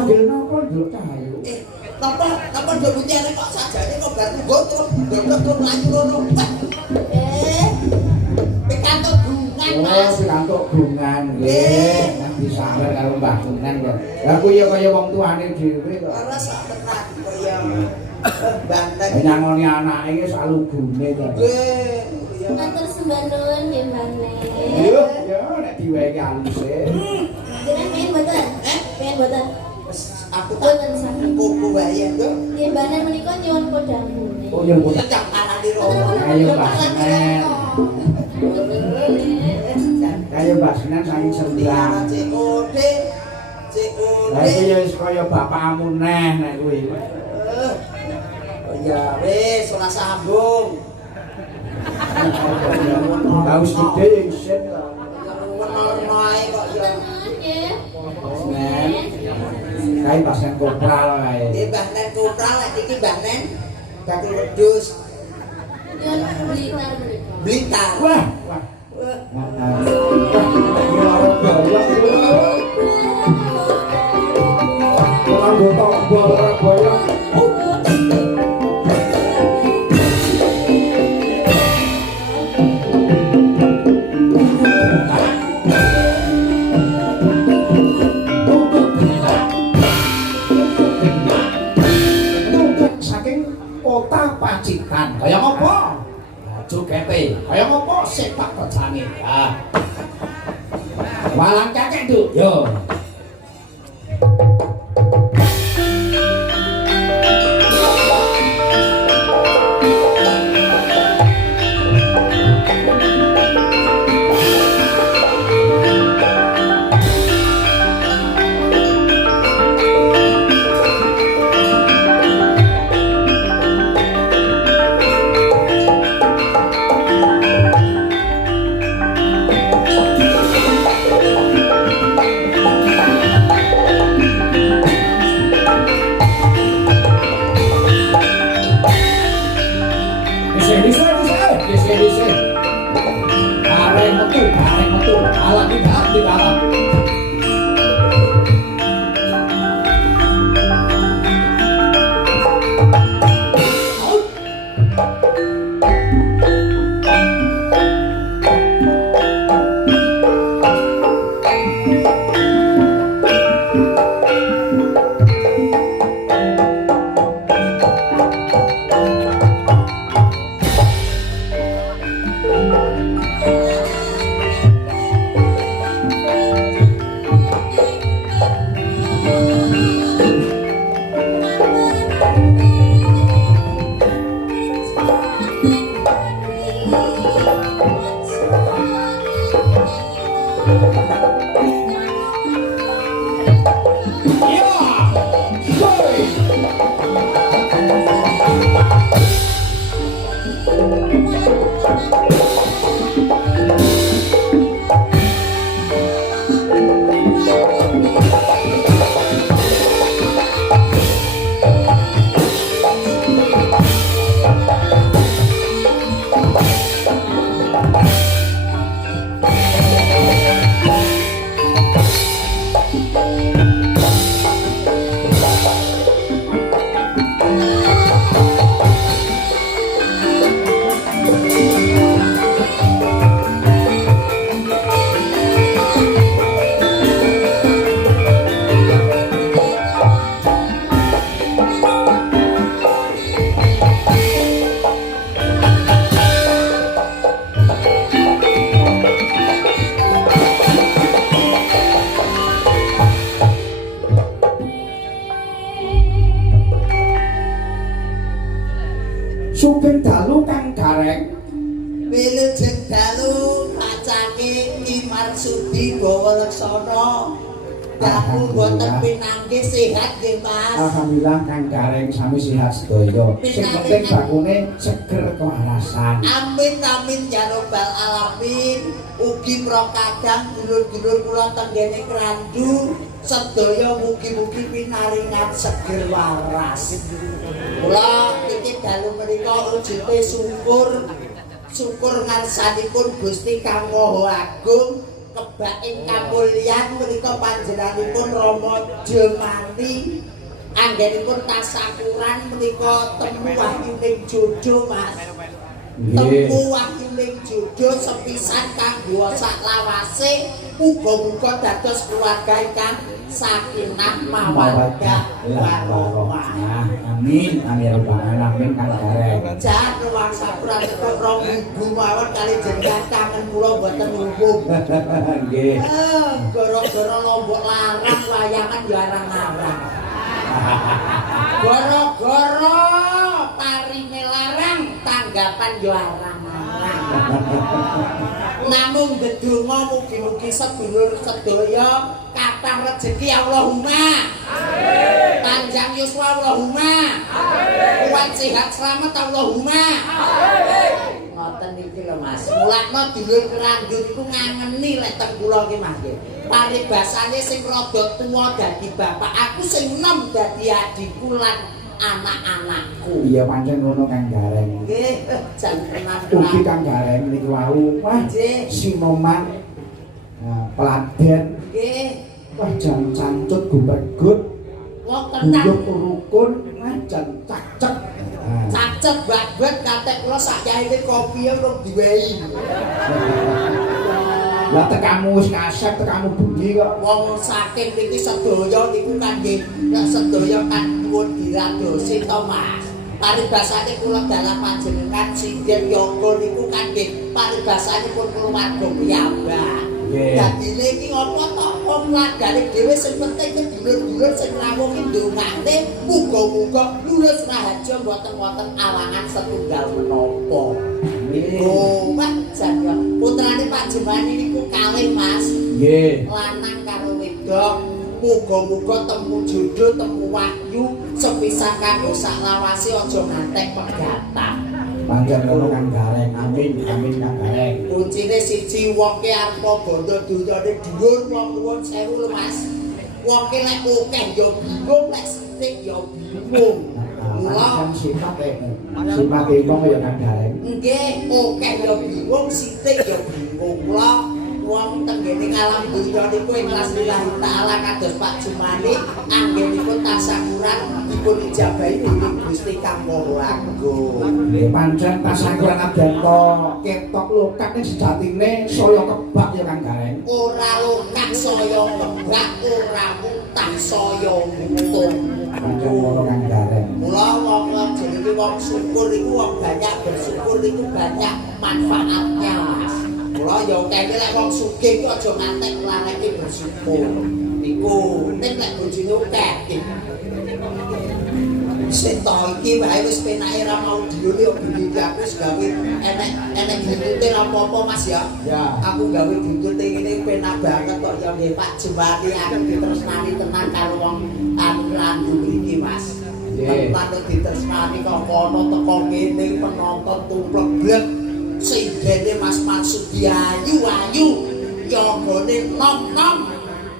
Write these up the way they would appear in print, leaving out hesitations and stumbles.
Manggil napa ndelok cahayu? Napa ndok mutiare kok sajane kok bar nggo terus mlayu ngono. Pikantuk gungan, Mas. Pikantuk gungan nggih. Nanti sabar karo Mbah Gungan kok. Lah kuwi ya kaya wong tuane dhewe kok. Ora sak tenan kaya banten. Nyangoni anake iki sak lugune kok. Nggih. Matur sembah nuwun nggih Mbane. Yo, nek diwehi aluse. Jenengan pengen mboten? Pengen mboten? Aku tak kuku wae to. Nggih Mbane menika nyuwun kodamune. Oh, nyuwun kodam. Cak anane rono. Ayo Mbah Senen. Ayo Mbah Senen saking sembilan. Cek ode. Lah iki ya wis kaya bapakmu neh nek kuwi. Oh ya wis ora sambung. Gaus gede isin kok. Ngono ae kok ya. Nggih. Nen. Kae pasen kopral kae. Iki Mbah Nen kopral lek iki Mbah Nen dadi wedhus. Nyuwun blitar menika. Blitar. Wah. Saking kota Pacitan kaya ngopo? Jogete kaya ngopo sepak terjane. Walang kakek Nduk yo. Sugeng dalu kang gareng Wilujeng dalu pacake Ki Marsudi Bawa Leksana. Dalu boten pinanggih sehat nggih Mas. Alhamdulillah kang gareng sami sehat sedaya. Sing penting bakune seger kewarasan. Amin amin ya robbal alamin. Ugi prokadang dulur-dulur kula tenggene Krandu sedaya mugi-mugi pinaringan seger waras. Kula iki dalu menika ujute syukur ngarsanipun Gusti Kang Maha Agung kebak ing kamulyan menika panjenenganipun Rama Jemani anggenipun tasakuran menika temu wahyuning jodoh Mas. Temu wahyuning jodoh sepisan kanggo saklawase muga-muga dados keluarga ingkang sakinah mawaddah warahmah. Amin. Amin amin Kang Gareng. Jan ruang sapuran kok rong minggu mawon kali jenengan kangen kula mboten umum. Nggih. Gara-gara lombok larang layangan ya arang-arang. Gara-gara parine larang tanggapan ya arang-arang. Namung ndedonga mugi-mugi sedulur sedaya kathah rejeki Allahumma. Amin. Panjang yuswa Allahumma. Amin. Kuat sehat selamat Allahumma. Amin. Ngoten iki lho Mas. Mulakno dulur kerandun iku ngangeni lek teng kula iki Mas nggih. Paribasane sing rada tuwa dadi bapak, aku sing enom dadi adikku lan anak-anakku. Iya pancen ngono Kang Gareng. Nggih, jan tenan. Ugi Kang Gareng niki wau wah sinoman peladen. Nggih. Wah jan cancut gumbegut. Wong tenan. Rukun wah jan cacek. Cacet banget katek kula sak yaine kopi urung diwehi. Lah tekamu wis kasep, tekamu bunyi kok. Wong saking niki sedaya niku kangge nek sedaya kan nuwun diradosi to Mas. Paribasane kula dalah panjenengan Sinden Yoga niku kangge paribasanipun keluarga piyambak. Dadi iki ngopo to wong lagane dhewe sing penting ke dulur-dulur sing rawuh ki ndongane muga-muga lurus rahaja mboten wonten awangan setunggal menapa. Oh, Pak Jaya. Putrane Pak Jemani niku kalih Mas. Nggih. Lanang karo wedok. Muga-muga temu jodoh, temu wahyu sepisan kanggo saklawase aja ngantek pegatah. Panjang ngono Kang Gareng. Amin, amin Kang Gareng. Kuncine siji wong ki arpa bondo dunyane dhuwur wong nuwun sewu lho Mas. Wong ki lek akeh ya bingung, lek sithik ya bingung. Mula sifat wong ya Kang Gareng. Nggih, akeh ya bingung, sithik ya bingung. Mula wong tenggene alam dunya niku ikhlas lillahi taala kados Pak Jumani anggenipun tasakuran dipun ijabahi dening Gusti Kang Maha Agung. Nggih pancen tasakuran abento ketok lokak ning sejatine saya kebak ya Kang Gareng. Ora lokak saya kebak, ora mutah saya mutung. Pancen ngono Kang Gareng. Mula wong jenenge wong syukur iku wong banyak bersyukur iku banyak manfaatnya. Mula ya kene lek wong sugih ku aja ngantek lareke bersyukur. Niku nek lek bojone akeh. Seto iki wae wis penake ra mau dione yo bini aku wis gawe enek buntute ra apa-apa Mas ya. Ya. Aku gawe buntute ngene penak banget kok ya nggih Pak Jembati aku ditresnani tenan karo wong anu mriki Mas. Nggih. Patut ditresnani kok kono teko kene penonton tumplek sing dene Mas Marsudi ayu yogane nom-nom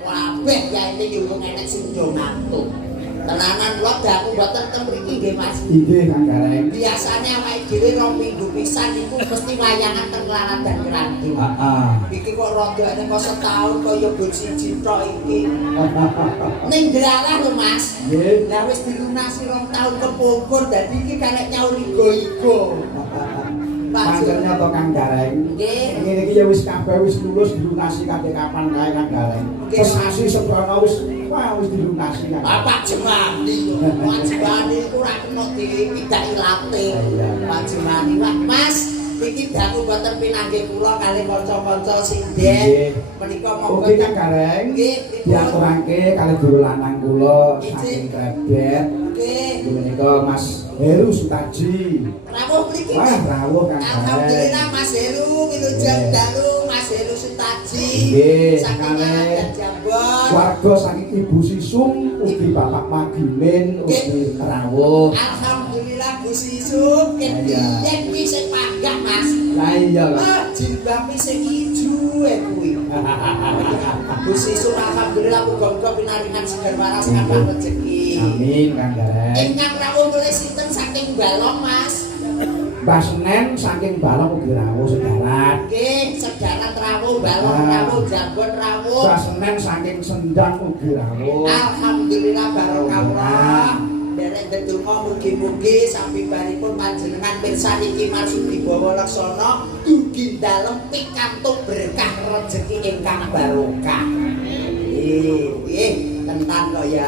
kabeh yaene yo wong enek sing yo ngantuk. Tenanan kula aku mboten teng mriki nggih Mas. Nggih Kang Gareng. Biasane awake dhewe rong minggu pisan niku mesti wayangan teng Klaran dan Kerandu. Heeh. Iki kok rada nek kok setahun kaya bot siji tok iki. Ning Delalah lho Mas. Nggih. Lah wis dilunasi rong taun kepungkur dadi iki karek nyaur igo-igo. Panjenengan to Kang Gareng. Nggih. Ngene iki ya wis kabeh wis lulus dilunasi kabeh kapan kae Kang Gareng. Sesasi seprono wis dilunasi Kang. Bapak Jemani. Pak Jemani iku ora kena dipidhaki late. Pak Jemani, Mas, iki dangu boten pinanggih kula kalih kanca-kanca sinden. Menika monggo Kang Gareng. Nggih, diaturake kalih guru lanang kula saking Krebet. Nggih. Menika Mas Heru Sutaji. Rawuh mriki. Wah, rawuh Kang Gareng. Alhamdulillah Mas Heru wilujeng dalu Mas Heru Sutaji. Nggih, saking dan Jambon. Warga saking Ibu Sisung ugi Bapak Magimin ugi rawuh. Alhamdulillah Bu Sisung yen iki sing panggah Mas. Lah iya lho. Jilbabe sing ijo kuwi. Bu Sisung alhamdulillah muga-muga pinaringan seger waras kapan rezeki. Amin Kang Gareng. Ingkang rawuh mulai sinten saking Balong Mas. Mbah Senen saking Balong ugi rawuh sedarat. Nggih, sedarat rawuh, balong rawuh, jambon rawuh. Mbah Senen saking Sendang ugi rawuh. Alhamdulillah barokah. Derek ndedonga mugi-mugi sabibaripun panjenengan pirsa niki Masuki Bawa Laksana dugi dalem pikantuk berkah rejeki ingkang barokah. Nggih, tenan kok ya.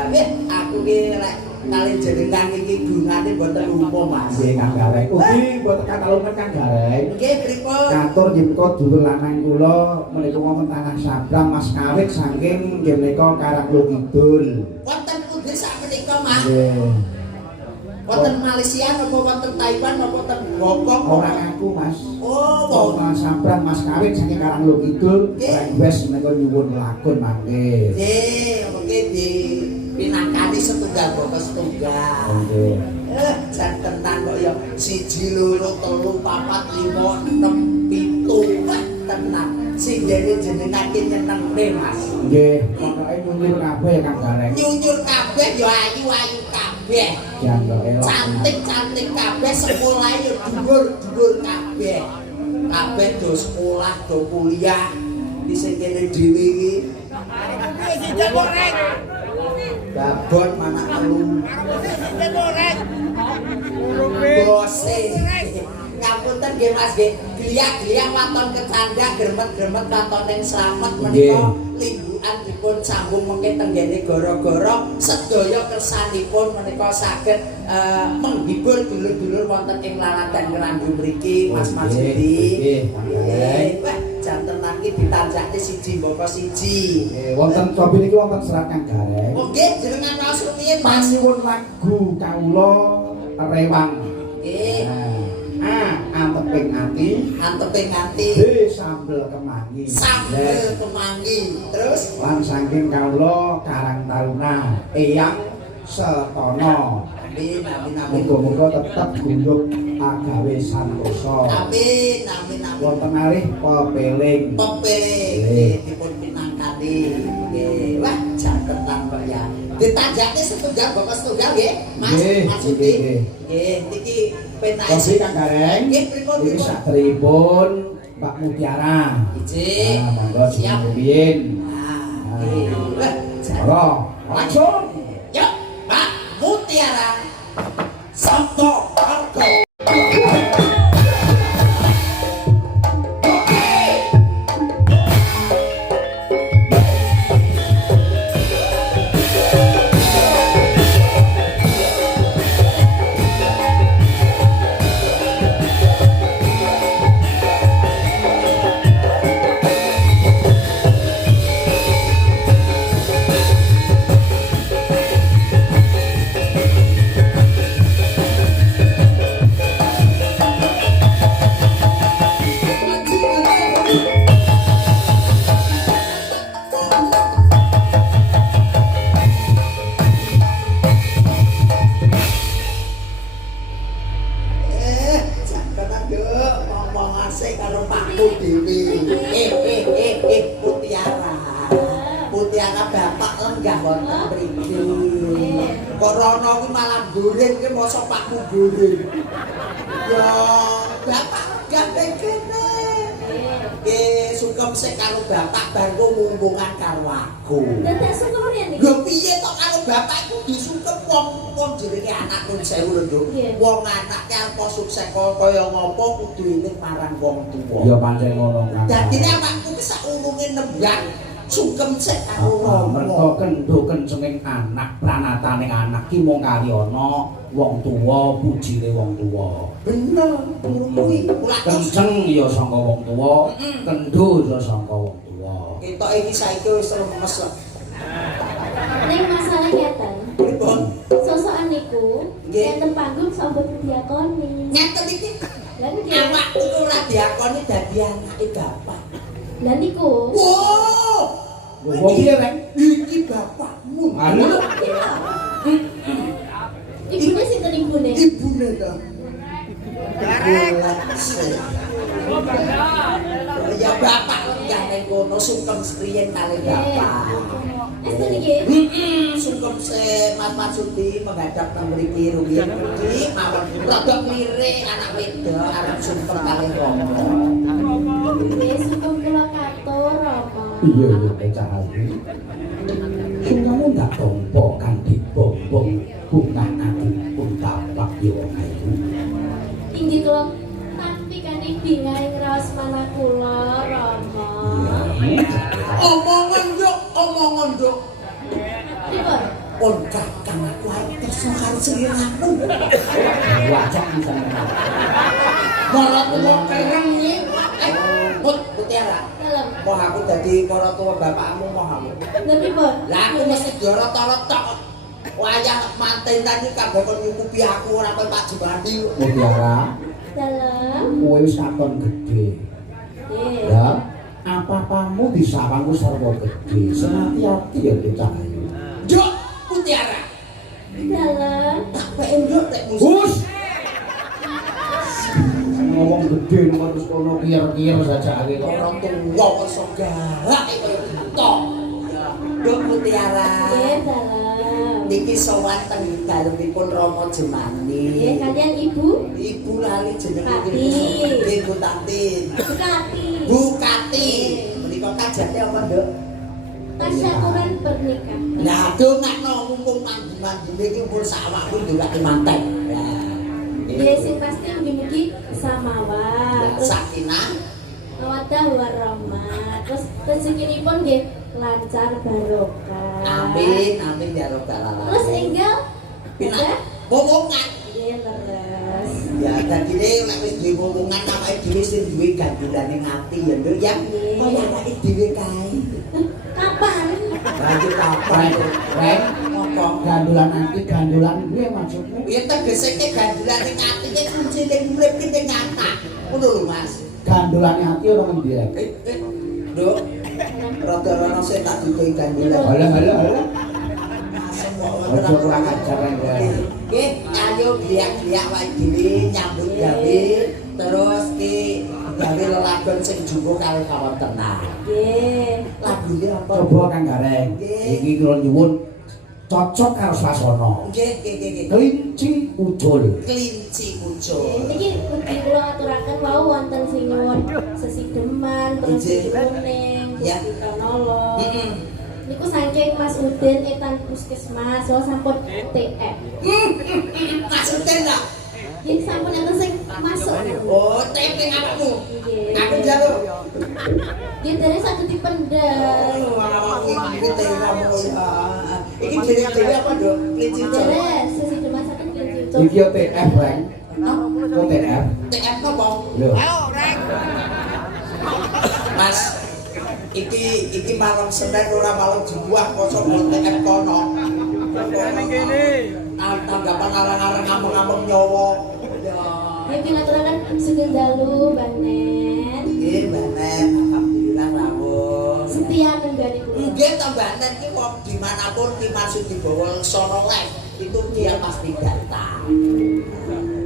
Aku ki lek kali jenengan iki dungane boten umum Mas. Nggih Kang Gareng. Ugi boten katalungan Kang Gareng. Nggih pripun? Katur nggih menika dulur lanang kula menika wonten tanah Sabrang Mas Kawit saking nggih menika Karanglo Kidul. Wonten pundi sakmenika Mas? Nggih. Wonten Malaysia napa wonten Taiwan napa wonten Hongkong? Ora ngaku Mas. Oh, Tanah Sabrang Mas Kawit saking Karanglo Kidul. Wes menika nyuwun lakon mangke. Nggih, mengke di pinangkani setunggal bapak setunggal. Nggih. Jan tenan kok ya 1 2 3 4 5 6 7 tenan. Sing dene jenengan ki nyenengke Mas. Nggih, pokoke nyuwun kabeh Kang Gareng. Nyunyur kabeh ya ayu-ayu kabeh. Janggoke Cantik-cantik kabeh sekolah ya dhuwur-dhuwur kabeh. Kabeh do sekolah, do kuliah. Di sing kene dhewe iki. Babon mana alum. Bose. Ngapunten nggih Mas nggih. Geliak-geliak waton kecanda gremet-gremet waton ning slamet menika linggukan dipun sambung mengke tenggene gara-gara sedaya kersanipun menika saged menghibur dulur-dulur wonten ing laladan Ngrandu mriki Mas Masudi. Nggih. Wah, janten niki ditanjake siji mboko siji. Wonten cobi niki wonten serat Kang Gareng. Oh nggih, jenengan maos rumiyin Mas. Nyuwun lagu kawula rewang. Nggih. Anteping ati, Anteping ati. sambel kemangi. Sambel kemangi. Terus lan saking kawula Karang Taruna Eyang Setono. amin amin amin. Muga-muga tetep gundhuk agawe santosa. Amin amin amin. Wonten arih pepeling. Pepeling dipun pinangkani. Nggih. Wah, jantenan kok ya. Ditanjake setunggal bapak setunggal nggih, Mas. Nggih, Masudi. nggih. Nggih, niki penak. Kopi Kang Gareng. Nggih, pripun Iki pripun. saderipun Mbak Mutiara. Iji. Monggo Siap. rumiyin. Nggih. Wah, Monggo, langsung. Yuk, Pak Mutiara. Sabto Arto. Jangan yuk ngomong asik karo Pakku dhewe. Mutiara. Mutiara bapak lenggah wonten mriki. Kok rono kuwi malah goreng ki mosok Pakku goreng. Ya, bapak gandeng kene. Nggih, sungkem sik karo bapak bar kok mumbungan karo aku. Dadak sukem rene. Lho piye tok karo bapak iku disungkep wong jenenge anak nun sewu lho, Nduk. Iya. Wong anake apa sukses kaya ngopo kudu eling marang wong tuwa. Ya pancen ngono Kang. Dadine awakku ki saurunge nembang sungkem sik karo Mergo romo. kendho kencenging anak, pranataning anak ki mung kali ana wong tuwa, pujine wong tuwa. Bener, kuwi ulatos. Kenceng ya saka wong tuwa, kendho ya saka wong tuwa. Ketok iki saiki wis lemes kok. Ning masalah ngeten. Pripun? Sosokan niku Nggih. enten panggung sampun diakoni. Ngeten iki Lah niki. awakku ora diakoni dadi anake bapak. Lah niku. Wow! Lho kok piye rek? Iki bapakmu. Anu Ibune sinten ibune? Ibune ta. Ya bapak lenggah ning kono sungkem sepriyen kalih bapak. Estu niki. Sungkem se Mas Marsudi menghadap nang mriki rumiyin iki mawon rada klirik anak wedok arep sungkem kalih Rama. Nggih, sungkem kula katur Rama. Iya Cahayu. Sing kamu ndak tompo kan dibombong bunga ati pun tapak yo ayu. Inggih kula tampi kanthi dingaing raos manah kula Rama. Omongan yo. Pripun? Pun kakang aku ae tresno karo seliramu. Wajak misalnya. Marang wong kereng iki. Put Mutiara. Dalem. Moh aku dadi para tuwa bapakmu moh aku. Lha pripun? Lah aku mesti diorot-orot. Wayah manten tadi kabeh kon nyukupi aku ora koyo Pak Jumandi. Mutiara, Dalem. kowe wis katon gedhe. Nggih. Ya, apa-apamu disawangku sarwa gedhe. Sing ati-ati ya Cahayu. Yo Mutiara. Dalem. Tak pengen yo tek musuh. Hus. Ngomong gede nomor terus kono kier-kier saja ake kok. Orang tua kok iso garak kaya gitu. Yo Mutiara. Nggih, dalem. Niki sowan teng dalemipun Rama Jemani. Nggih, kalian Ibu Ibu lali jenenge Tati. Nggih Bu Tati. Bukati. Bu Kati. Menika kajate apa, Nduk? Tasyaturan pernikahan. Nah, dongakno mumpung mandi-mandine iki pun sawakku ndongake manten. Nah. Nggih, sing pasti mugi-mugi samawat. Terus Sakinah. mawaddah warahmah. Terus rezekinipun nggih lancar barokah. Amin, amin ya rabbal alamin. Terus enggal Pinak momongan. nggih leres. Ya dadine nek wis duwe momongan awake dhewe sing duwe gandulane ngati ya Nduk ya. Kaya awake dhewe kae. Kapan? Lagi kapan tuh? Ren, Apa? gandulan nanti gandulan gue maksudmu? Ya tegese ke gandulane ngati iki kuncine urip ki ning ngata. Ngono lho Mas. Gandulannya hati orang ngendi rek? Nduk. Rada-rada sing tak duduhi gandulan. Halo. Masem kok Ojo kurang ajar rek. Nggih, ayo gliak-gliak wae dhewe nyambut gawe terus ki gawe lelagon sing jumbo karo kawontenan. Nggih. Lagune apa? Coba Kang Gareng. Iki kula nyuwun cocok karo swasana. Nggih. Kelinci ucul. Kelinci muncul. Niki mugi kula aturaken wau wonten sing nyuwun sesideman, terus Nggih. kuning, Ya. terus kanolong. Heeh. Niku saking Mas Udin etan puskesmas, so sampun TF. Maksudnya enggak? Nggih sampun enten sing masuk. Oh, tempe ngapamu? Nggih. Aku njaluk. Nggih dene saged dipendhet. Oh, awak iki kamu ya. Iki dhewe apa, Nduk? Kelinci muncul. Deres sesideman saking kelinci ucul. Iki yo TF rek. Kok TF? TF apa? Lho. Mas, iki malam Senin ora malam Jumat kosong TF kono. Tanggapan arang-arang ngameng-ngameng nyawa. Ya. Nggih kula aturaken sugeng dalu banen. Nggih, Banen, alhamdulillah rawuh. Setia nenggani kula. Nggih, to Banen ki wong dimanapun dimaksud dibawa sono live itu dia pasti datang.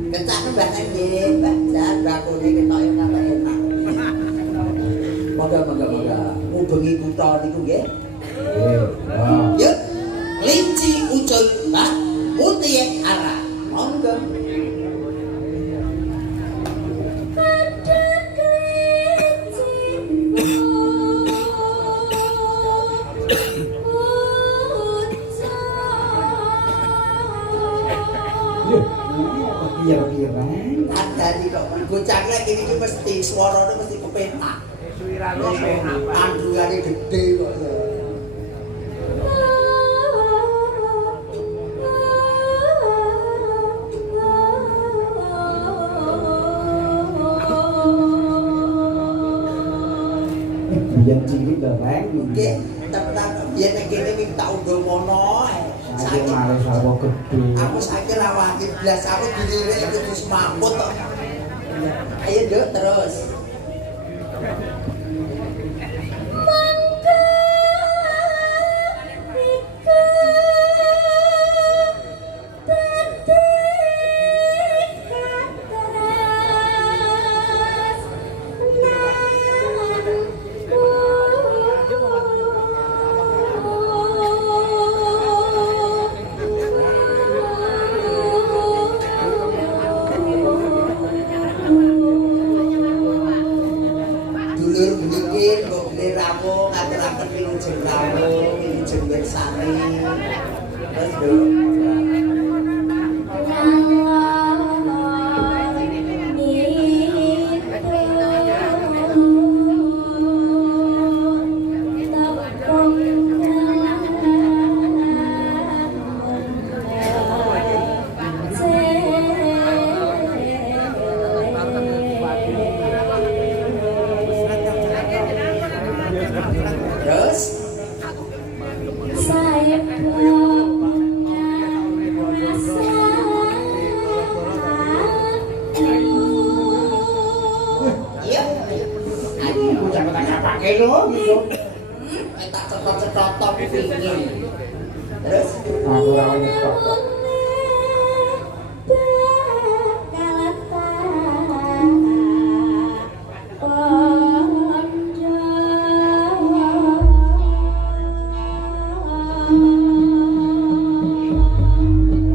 Kencane Banen nggih, Bajan bakune ketok enak. Moga. Mubengi kutha niku nggih. Yuk, kelinci ucul, Pak. Mutie arah. Monggo. Iya rek. Tandani kok bocah lek iki mesti swarane mesti kepenak. Suirane penak. Kandungane gedhe kok. Biyen cilik lho rek. Nggih, tenan biyen nek kene minta undang mono. Saiki mari sarwa gedhe. Aku saiki ra wani blas aku dilirik itu wis mamput kok. Ayo Nduk terus.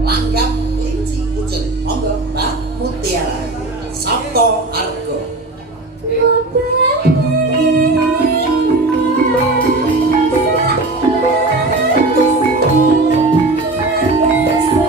Langgam kelinci kucing monggo Mbak Mutiara Sabto Argo Thank you.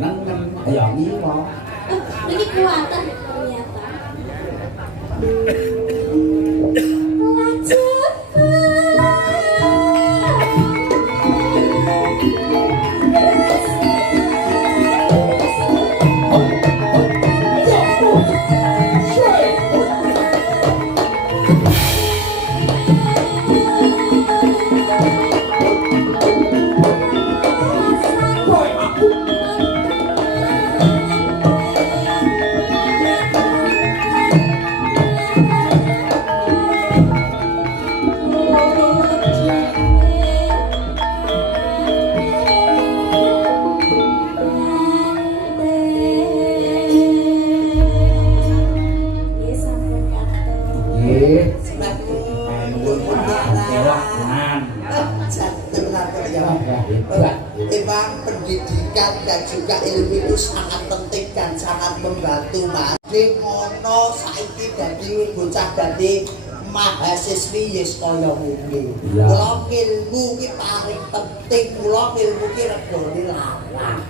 nengen ya ngiwa. Ini kuatan ternyata. Memang pendidikan dan juga ilmu itu sangat penting dan sangat membantu Mas. Di mono saiki dadi bocah dadi mahasiswi yes kaya ngene. Mula ilmu ki paling penting, mula ilmu ki regane larang.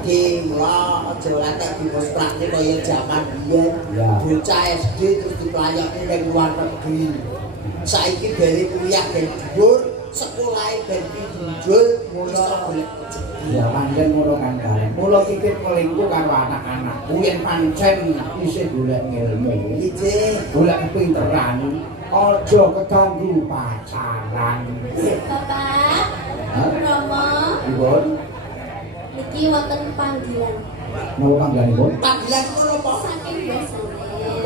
Iki mula aja latek dimusprakne kaya jaman biyen. Bocah SD terus diplayokne ning luar negeri. Saiki dari kuliah ben dhuwur, sekolahe ben pinjul, iso golek rezeki. Ya pancen ngono kan bareng. Mula titip kelingku karo anak-anak. Yen pancen isih golek ilmu. Ije, Golek kepinteran, aja keganggu pacaran. Bapak, Romo, Ibun, niki wonten panggilan. mau panggilanipun? panggilan ngono apa? Saking biasane.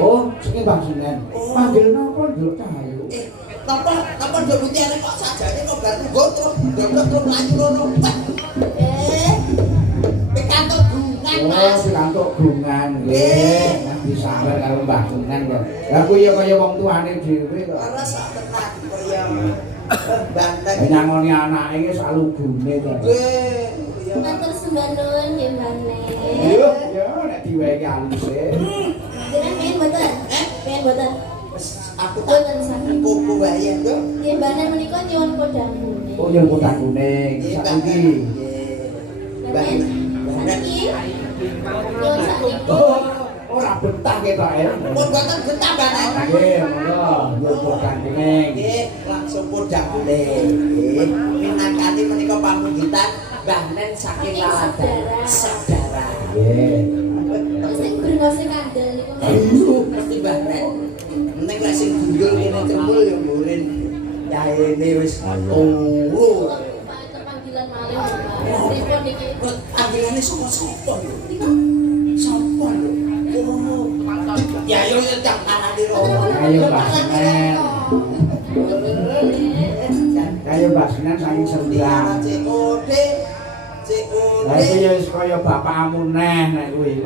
Oh, sing Bang Sinen. Panggil napa Nduk Cahayu? Napa ndok mutiare kok sajane kok baru goto, ndok mlayu ngono. Pikantuk gungan, Oh, Mas. pikantuk gungan nggih. Nanti sabar karo Mbah Sinen kok. Lah kuwi ya kaya wong tuane dhewe kok. Ora sak tenan kaya Banten. Nyangoni anake iki sak lugune kok. Nggih. Matur sembah nuwun nggih Mbane. Yo, yo nek diwehi alise. Jenengan pengen mboten? Pengen mboten? Aku tak Mboten saking. kuku wae to. Nggih Mbane menika nyuwun kodang kuning. Oh, yang kotak kuning. Saiki. Banten. Saniki. Nyuwun saniki. Oh, ora betah ketok ya. Pun boten betah Banen. Nggih, ngono. Yo kotak kuning. Nggih, langsung podang kuning. Nggih. Minangkani menika pamunggitan Banen saking Laladan. Saudara. Nggih. Sing brengose kandel niku. Ayo, mesti Banen. Nek lek sing gundul kene cembul ya murin. Yaene wis turu. Panggilan malih Bapak. Pripun niki? Panggilane sapa lho? Sapa lho? Oh. Ya yo cak kanane romo. Ayo Mbak Senen. Kayak Mbak Senen saking Sembilan. COD. Lah iki ya wis kaya bapakmu neh nek kuwi.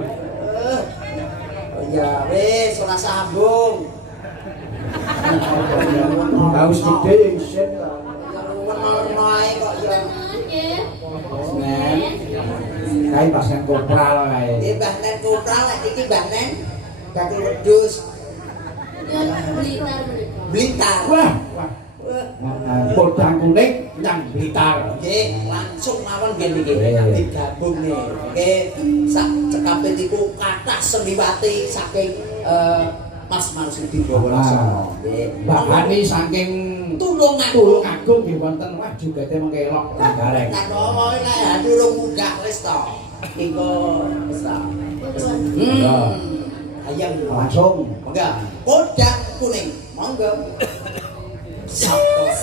Ya wis ora sambung. Haus gede isin kok. Wenono ae kok ya. Nggih. Senen. Kae pasen kopral kae. Iki Mbah Nen kopral lek iki Mbah Nen bakul wedhus Nyuwun Blitar menika. Blitar. Wah, wah. Podang kuning nyang Blitar. Nggih, langsung mawon nggih niki digabung nih. Nggih, sak cekape niku kathah seliwati saking Mas Marsudi Baworasono. Nggih. Mbak Hani saking Tulungagung. Tulungagung nggih wonten wah jugete mengkelok gareng. Nah, ngomong nek durung munggah wis to. Engko wis to. Ayam Langsung. monggo. Podang kuning. Monggo. Sapa?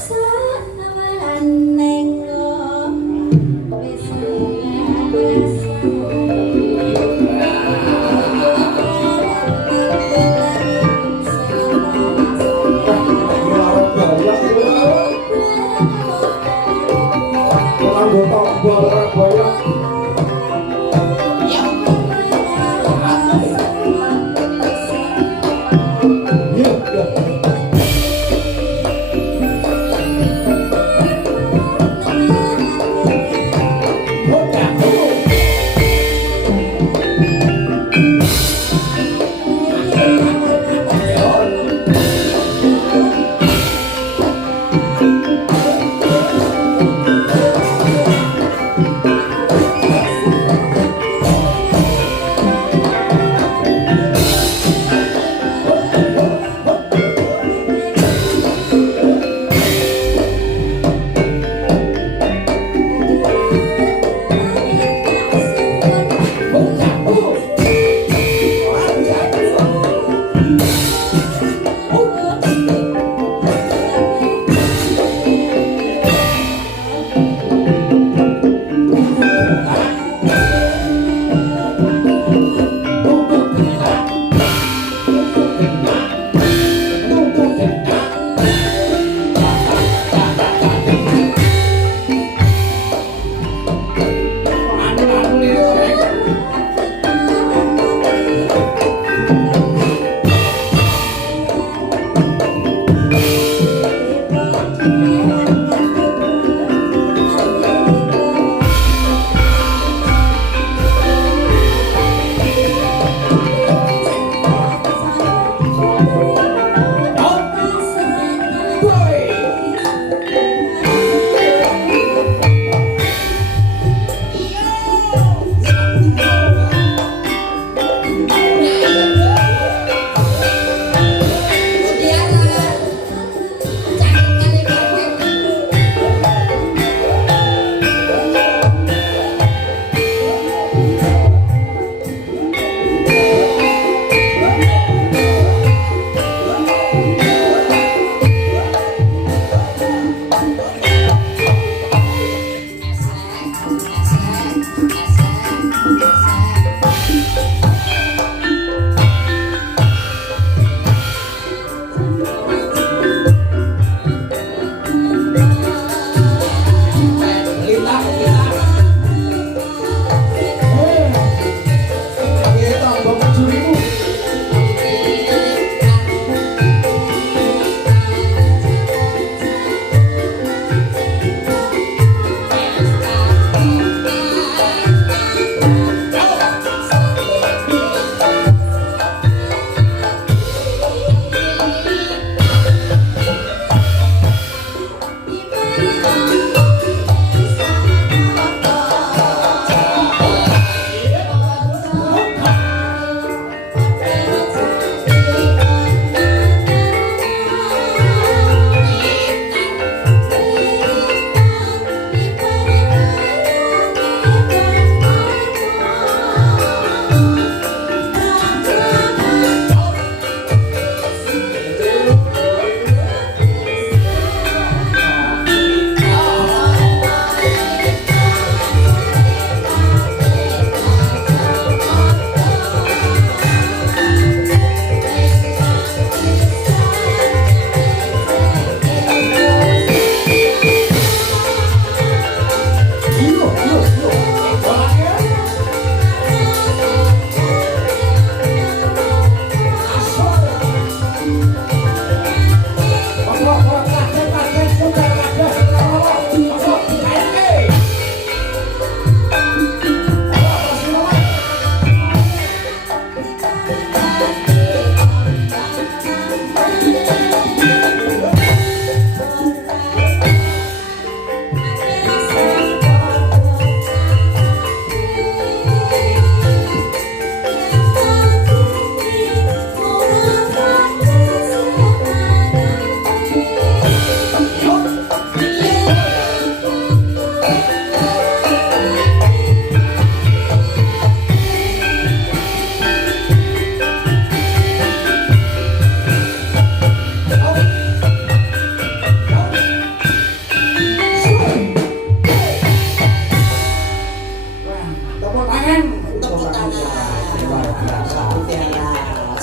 tepuk tangan. Luar biasa. Mutiara.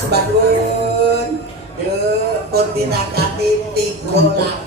Sebadun. Pun tindakan tiga lagu.